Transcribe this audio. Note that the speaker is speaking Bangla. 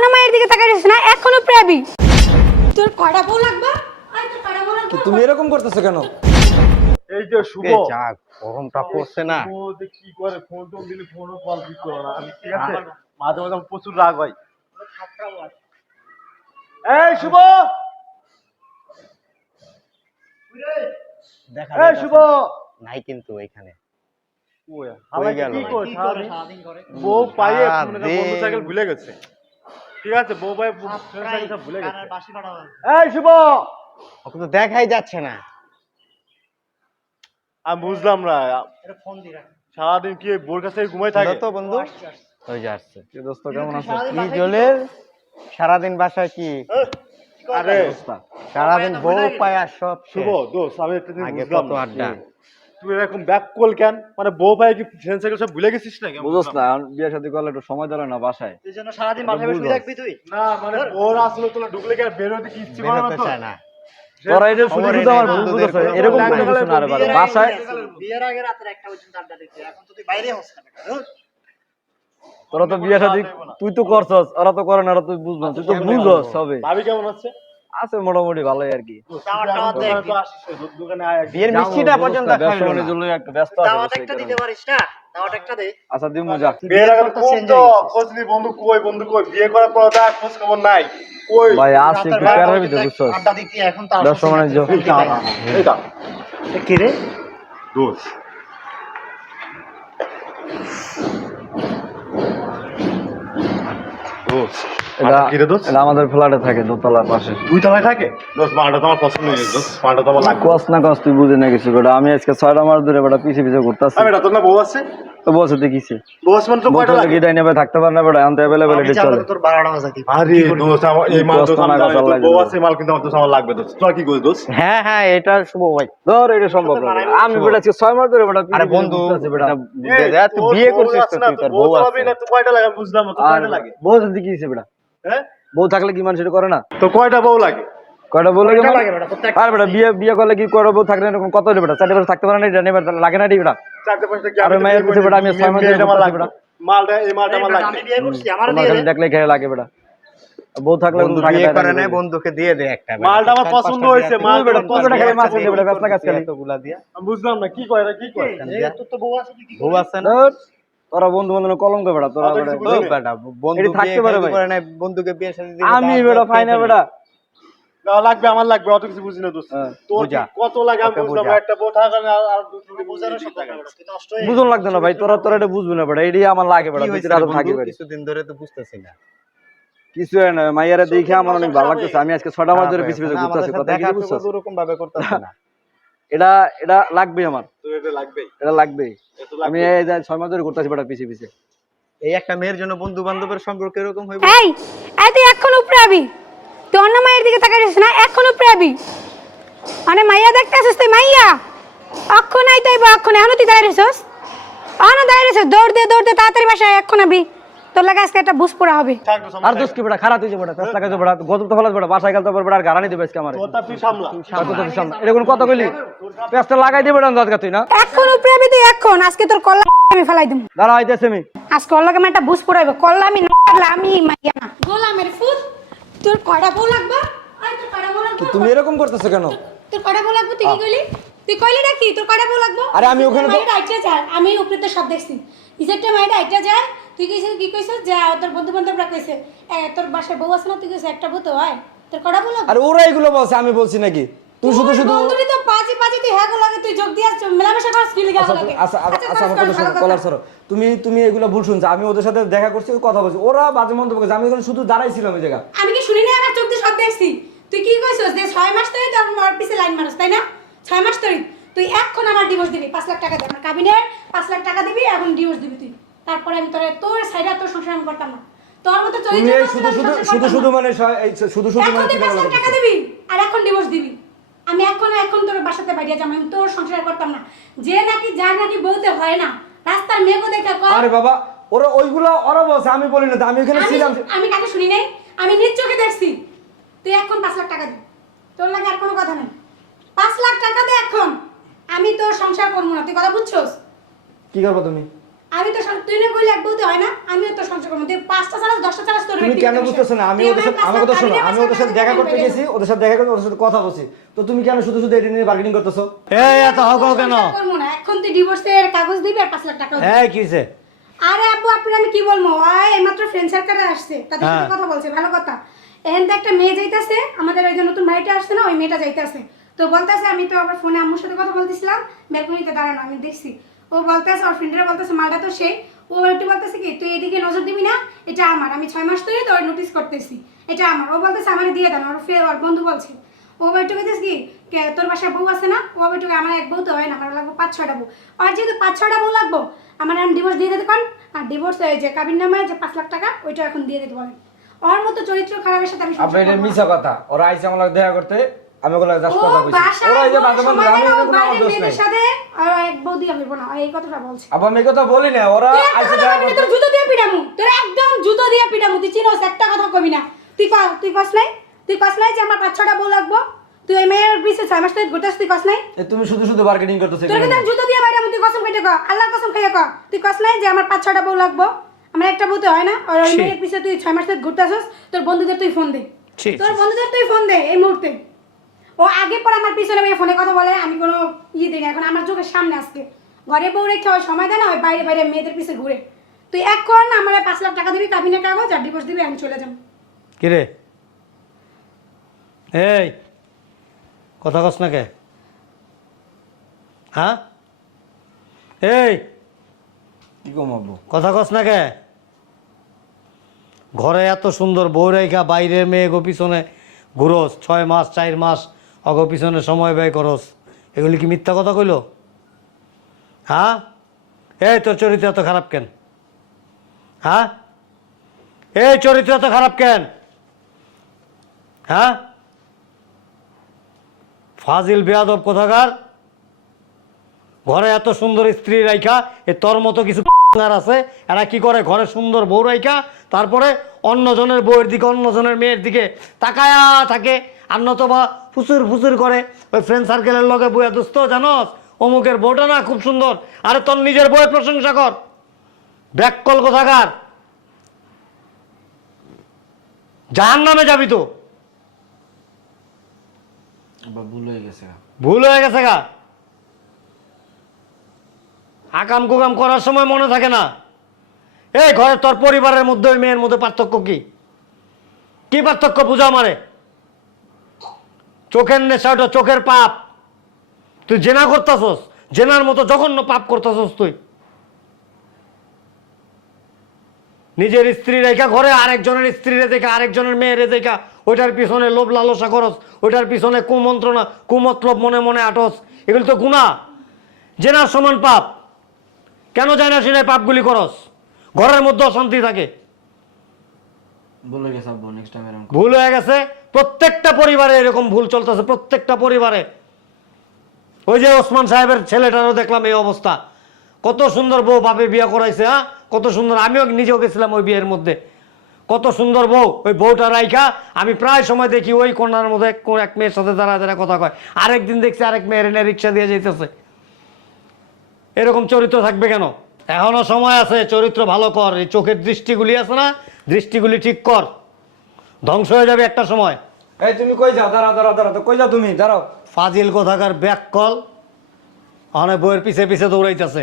অন্য মায়ের দিকে তাকাই রয়েছিস না? এখনও প্রেবি তোর কয়টা বউ লাগবে? আয় তোর কয়টা বউ লাগবে? তুমি এরকম করতেছো কেন? এই যে শুভ। যা গরমটা পড়ছে না। ও যে কি করে ফোন টোন দিলে ফোনও কল পিক করে না। আমি ঠিক আছে? মাঝে মাঝে প্রচুর রাগ হয়। এই শুভ! দেখা এই শুভ! নাই কিন্তু এখানে। কি বউ পাইয়ে মোটরসাইকেল ভুলে গেছে। ঠিক আছে বউ মোটরসাইকেল সব ভুলে গেছে। এই শুভ! ওকে তো দেখাই যাচ্ছে না। আমি বুঝলাম না সারাদিন কি ওই বোর কাছে ঘুমাই থাকে? তো বন্ধু ওই যে আসছে। কি দোস্ত কেমন আছো? কি জলের সারাদিন বাসায় কি? আরে সারাদিন বউ পায়া সব শুভ। দোস্ত আমি একটা আগে বুঝলাম। কত। আড্ডা? তুই এরকম ব্যাক কল কেন? মানে বউ পাইয়ে কি ফ্রেন্ড সাইকেল সব ভুলে গেছিস না কেন? বুঝোস না বিয়ে শাদী করলে একটু সময় ধরে না বাসায়। না মানে ওর আসলে তোলা ঢুকলে কি আর বের হতে কি ইচ্ছে করে না তো? না। তোরা এটা শুধু শুধু আমার ভুল বন্ধুদের এরকম কোনো কিছু না রে বাবা। বাসায় বিয়ের আগে রাতের একটা পর্যন্ত আড্ডা দিতে এখন তো তুই বাইরে হস না তোরা তো বিয়ে শাদী তুই তো করছস ওরা তো করে না ওরা তুই বুঝব তুই তো বুঝছস সবে ভাবি কেমন আছে? আছে মোটামুটি ভালোই আর কি। বিয়ের মিষ্টিটা পর্যন্ত খাইলো না। বাণিজ্য একটু ব্যস্ত আছে দাওয়াত একটা দিতে পারিস না? দাওয়াত একটা দে। আচ্ছা দিমু যা। বিয়ের আগে তো তো গেছিস। খোঁজ নি বন্ধু কই বন্ধু কই? বিয়ে করার পর তো খোঁজ খবর নাই। কই? ভাই আছে একটু প্যারার ভিতরে বুঝছস আড্ডা দিতে এখন তো আর ব্যবসা হচ্ছে না। বাণিজ্য এই দা এ কি রে? দোষ। দোষ। এটা আমাদের ফ্ল্যাটে থাকে দোতলার পাশে। দুই তলায় থাকে? দোষ পছন্দ হয়েছে দোষ কস না কস তুই বুঝে না কিছু বেটা আমি আজকে ছয়টা মাস ধরে বেটা পিছে পিছে ঘুরতাছি। আমি এটা তোর না বউ আছে? তো দেখিছি। বউ আছে মানে তো কয়টা লাগে? গিটাই নেবে থাকতে পারে না বেটা এখন তো এটা চলে। তোর বারোটা বাজা আরে দোষ আমার এই মাল দোষ কষ্ট আমি না জানি, কষ্ট তোর লাগে বউ আছে মাল কিন্তু আমার দোষ আমার লাগবে দোষ তোর কি করিস দোষ হ্যাঁ হ্যাঁ এটা শুভ ভাই। ধর এটা সম্ভব না। আমি বেটা আজকে ছয় মাস ধরে বেটা আরে বন্ধু ঘুরতাছি বেটা। এটা দে, তুই বিয়ে করছিস তো তুই তোর বউ আছে। না তুই কয়টা লাগে? বুঝলাম না কয়টা লাগে? বউ যদি কি বেটা। হ্যাঁ? বউ থাকলে কি মানুষ এটা করে না? তো কয়টা বউ লাগে? কয়টা বলে লাগে আর বেটা বিয়ে বিয়ে করলে কি কয়টা বউ থাকলে এরকম কত বেটা? চারটে বছর থাকতে পারে না এটা নেবে লাগে না বেটা। চারটে পাঁচটা কি মায়ের পিছে বেটা আমি ছয় মাস মেয়েটা আমার ধরে লাগবে। ঘুরতাছি মালটা এই মালটা আমার এই আমি বিয়ে করছি আমার দিয়ে দেখলে খেয়ে লাগে বেটা। বউ থাকলে বন্ধু থাকে বিয়ে করে না। বন্ধুকে দিয়ে দে একটা মালটা আমার পছন্দ হয়েছে, মাল বেটা, মাছ বেটা, কাজ। এতগুলা দিয়া। আমি বুঝলাম না কি করে কি তো বউ আছে কি বউ আছে না? ধুর, তোরা বন্ধু বান্ধব কলঙ্ক বেটা তোরা আবার কিছু ও বুঝি না। বেটা বন্ধু থাকতে পারে ভাই। বন্ধুকে বিয়ে শাদী আমি তার ফাইনা খেয়ে না, লাগবে আমার লাগবে অত কিছু বুঝি না দোস্ত। হ্যাঁ, তোর কত লাগে আমি বুঝলাম। একটা আর দুটো বোঝানো না বুঝন ভাই তোরা তোরা এটা বুঝবি না বেটা এটাই আমার লাগে কি ভিতরে আরও থাকি বন্ধু? কিছুদিন ধরে তো বুঝতেছি না। কিছু হয় না মাইয়ারা দেখে আমার অনেক ভালো লাগতেছে আমি আজকে ছটা মাস ধরে পিছিয়ে পিছিয়ে ঘুরতেছি কথা কি ওরকম ভাবে করতেছে না। এটা এটা লাগবে আমার। এটা লাগবেই? এটা লাগবে আমি এই যে ছয় মাস ধরে ঘুরতেছি বেটা পিছিয়ে পিছিয়ে এই একটা মেয়ের জন্য বন্ধু বান্ধবের সম্পর্ক এরকম হইব? এই এই তুই এখন উপরে আবি। তুই অন্য মায়ের দিকে তাকাই রয়েছিস না এখন উপরে আবি। মানে মাইয়া দেখতে আসিস তুই মাইয়া। অক্ষণ আই তাই বা অক্ষণ। এখনও তুই দাঁড়িয়ে রয়েছিস অনো দাঁড়িয়ে রয়েছিস দৌড় দে দৌড় দে তাড়াতাড়ি বাসায় এখন আবি। তোর লাগে আজকে একটা বুঝ পড়া হবে। আর দোষ কি খারাপ লাগাইছে গত তো ফলাস বাসায় গেল তো বেটা আর গারানি দেবে আজকে আমার। তুই সামলা। এটা কোন কথা কইলি? লাগাই দিবে তুই না? এখন উপরে আবি তুই এখন। আজকে তোর কল্লা আমি ফেলাই দিম। দাঁড়া আইতেছে আমি। আজকে ওর লগে আমার একটা বুঝ পড়াইবে কল্লা আমি না আমি মাইয়া না। গোলামের ফুল তোর কয়টা বউ লাগবে? তোর কয়টা বউ লাগবে? তুমি এরকম করতেছো কেন? তোর কয়টা বউ লাগবে তুই কি কইলি? তুই কইলি নাকি? তোর কয়টা বউ লাগবে? আরে আমি ওখানে তো- মাইটা আইটা যায় আমি উপরে তো সব দেখছি। ইজেরটা মাইটা আইটা যায় তুই কইছিস কি কইছিস যে তোর বন্ধু বান্ধবরা কইছে এ তোর বাসায় বউ আছে না? তুই কইছিস একটা বউ তো হয়। তোর কয়টা বউ লাগবে? আরে ওরা এগুলো বলছে আমি বলছি নাকি? তুই শুধু শুধু বন্ধুরি তো পাঁচি পাঁচি তুই হ্যাঁ লাগে তুই যোগ দিয়াস মেলামেশা করছ কি লাগা আচ্ছা লাগে। আচ্ছা আচ্ছা আচ্ছা আমার কথা শোনো কলার সরো তুমি তুমি এগুলো ভুল শুনছো আমি ওদের সাথে দেখা করছি কথা বলছি। ওরা বাজে মন্তব্য করছে আমি এখানে শুধু দাঁড়াইছিলাম ওই জায়গা। আমি কি শুনি না আমার চোখ দিয়ে সব দেখছি। তুই কি কইছিস? যে ছয় মাস ধরে তোর মার পিছে লাইন মারছ তাই না? ছয় মাস ধরে তুই এখন আমার ডিভোর্স দিবি পাঁচ লাখ টাকা দে। আমার কাবিনের পাঁচ লাখ টাকা দিবি এখন ডিভোর্স দিবি তুই। তারপরে আমি তোর তোর সাইডে তোর সংসার আমি করতাম না। তোর মতো এই শুধু শুধু শুধু শুধু মানে এই শুধু শুধু মানে তুই পাঁচ লাখ টাকা দিবি আর এখন ডিভোর্স দিবি। আমি এখন এখন তোর বাসাতে বাইরে যাব আমি তোর সংসার করতাম না। যে নাকি যার নাকি বলতে হয় না রাস্তার মেয়েকে দেখে কয় আরে বাবা ওরা ওইগুলো ওরা বলছে আমি বলি না আমি এখানে ছিলাম। আমি কাকে শুনি নাই? আমি নিজ চোখে দেখছি। তুই এখন পাঁচ লাখ টাকা দিবি তোর লাগে আর কোনো কথা নেই। পাঁচ লাখ টাকা দে এখন। আমি তোর সংসার করব না তুই কথা বুঝছস? কি করব তুমি? আমি তো তুই না কইলে এক বউতে হয় না আমিও তো সংসার করব তুই পাঁচটা চালাস দশটা চালাস তোর তুমি কেন। বুঝতেছো না? আমি ওদের সাথে আমার কথা শোনো আমি ওদের সাথে দেখা করতে গেছি ওদের সাথে দেখা করতে ওদের সাথে কথা বলছি। তো তুমি কেন শুধু শুধু এটা নিয়ে বার্গেনিং করতেছো? এই এত হকাও কেন? করব না এখন তুই ডিভোর্সের কাগজ দিবি আর পাঁচ লাখ টাকা দিবি। এই কিছে আরে আব্বু আপনার আমি কি বলব? আয় এইমাত্র ফ্রেন্ড সার্কেলে আসছে তাদের সাথে হ্যাঁ। কথা বলছে ভালো কথা। এখান থেকে একটা মেয়ে যাইতেছে আমাদের ওই যে নতুন বাড়িটা আসছে না ওই মেয়েটা যাইতেছে। তো বলতেছে আমি তো আবার ফোনে আম্মুর সাথে কথা বলতেছিলাম ব্যালকনিতে দাঁড়ানো আমি দেখছি। ও বলতেছে ওর ফ্রেন্ডরা বলতেছে মালটা তো সেই। ও একটু বলতেছে কি তুই এদিকে নজর দিবি না এটা আমার আমি ছয় মাস ধরে তোর নোটিস করতেছি এটা আমার। ও বলতেছে আমার দিয়ে দেন। ওর বন্ধু বলছে। ও একটু কইতেছে কি কে তোর বাসায় বউ আছে না? ও একটু আমার এক বউ তো হয় না আমার লাগবে পাঁচ ছয়টা বউ। আর যেহেতু পাঁচ ছয়টা বউ লাগবো আমার আমি ডিভোর্স দিয়ে দিতে পারেন আর ডিভোর্স যে কাবিন নামায় যে পাঁচ লাখ টাকা ওইটা এখন দিয়ে দিতে বলেন ওর মতো চরিত্র খারাপের সাথে আমি আপনি সংসার এটা মিছা কথা ওরা আইসে আমার দেখা করতে। আমি ওগুলো জাস্ট কথা কইছি। ওরা এই যে বাজে সময় আমি কোনো দোষ নাই। সাথে আর এক বউ দিয়ে হইবো না এই কথাটা বলছে। আবার আমি কথা বলি না ওরা না, করতে তোর জুতো দিয়ে পিটামু। তোর একদম জুতো দিয়ে পিটামু তুই চিনোস একটা কথা কবি না। তুই ক তুই কস নাই? তুই কস নাই যে আমার পাঁচ ছটা বউ লাগবো? তুই এই মেয়ের পিছিয়ে ছয় মাস ধরে ঘুরতেছিস তুই কস নাই? এ তুমি শুধু শুধু বার্গেনিং করতেছো তোর কিন্তু জুতো দিয়ে বাইরে তুই কসম কেটে ক আল্লাহ কসম খাইয়া ক। তুই কস নাই যে আমার পাঁচ ছটা বউ লাগবো? আমার একটা বউতে হয় না আর ওই মেয়ের পিছে তুই ছয় মাস ধরে ঘুরতেছিস তোর বন্ধুদের তুই ফোন দে। তোর বন্ধুদের তুই ফোন দে এই মুহূর্তে। ও আগে পর আমার পিছনে মেয়ে ফোনে কথা বলে আমি কোনো ইয়ে দিই না। এখন আমার চোখের সামনে আজকে। ঘরে বউ রেখে ওই সময় দেয় না ওই বাইরে বাইরে মেয়েদের পিছে ঘুরে। তুই এক কর না আমার পাঁচ লাখ টাকা দিবি কাবিনের কাগজ আর ডিভোর্স দিবি আমি চলে যাব। কিরে এই কথা কস না কে? হ্যাঁ? এই কি কম আব্বু কথা কস না কে? ঘরে এত সুন্দর বউ রেখা বাইরের মেয়ে গো পিছনে ঘুরোস ছয় মাস চার মাস অগ পিছনে সময় ব্যয় করস। এগুলি কি মিথ্যা কথা কইল? হ্যাঁ? এই, তোর চরিত্র এত খারাপ কেন? হ্যাঁ? এই, চরিত্র এত খারাপ কেন? হ্যাঁ? ফাজিল, বেয়াদব কোথাকার? ঘরে এত সুন্দর স্ত্রী রাইখা, এ তোর মতো কিছু আছে? এরা কি করে? ঘরে সুন্দর বউ রাইখা, তারপরে অন্যজনের বউয়ের দিকে, অন্যজনের মেয়ের দিকে তাকায়া থাকে। আর নতবা ফুসুর ফুসুর করে। ওই ফ্রেন্ড সার্কেলের লগে বইয়া দোস্ত জানস? অমুকের বউটা না খুব সুন্দর। আরে তোর নিজের বউয়ের প্রশংসা কর। ব্যাককল কোথাকার? জাহান নামে যাবি তো। ভুল হয়ে গেছে ভুল হয়ে গেছে গা। আকাম কুকাম করার সময় মনে থাকে না। এই ঘরে তোর পরিবারের মধ্যে ওই মেয়ের মধ্যে পার্থক্য কি? কি পার্থক্য? বুঝা মারে চোখের নেশা ওটা চোখের পাপ। তুই জেনা করতেছস জেনার মতো জঘন্য পাপ করতেছস তুই। নিজের স্ত্রী রেখা ঘরে আরেকজনের স্ত্রীরে দেখা আরেকজনের মেয়েরে দেখা ওইটার পিছনে লোভ লালসা করস ওইটার পিছনে কুমন্ত্রণা কুমতলব মনে মনে আটস। এগুলো তো গুণা জেনার সমান পাপ। কেন যায় না সেটাই পাপগুলি করস? ঘরের মধ্যে অশান্তি থাকে। ভুল হয়ে গেছে? প্রত্যেকটা পরিবারে এরকম ভুল চলতেছে, প্রত্যেকটা পরিবারে। ওই যে ওসমান সাহেবের ছেলেটারও দেখলাম এই অবস্থা। কত সুন্দর বউ বাপে বিয়ে করাইছে হ্যাঁ? কত সুন্দর, আমিও নিজেও গেছিলাম ওই বিয়ের মধ্যে। কত সুন্দর বউ, ওই বউটা রাইখা, আমি প্রায় সময় দেখি ওই কন্যার মধ্যে এক মেয়ের সাথে দাঁড়া দাঁড়া কথা কয়। আরেকদিন দেখছি আরেক মেয়ের এনে রিক্সা দিয়ে যেতেছে এরকম চরিত্র থাকবে কেন? এখনও সময় আছে, চরিত্র ভালো কর, এই চোখের দৃষ্টিগুলি আছে না? দৃষ্টিগুলি ঠিক কর। ধ্বংস হয়ে যাবে একটা সময়। এই তুমি কই যাও? দাঁড়াও দাঁড়াও দাঁড়াও তো। কই যাও তুমি? দাঁড়াও। ফাজিল কোথাকার ব্যাক কল অনেক বইয়ের পিছে পিছে দৌড়াইতেছে।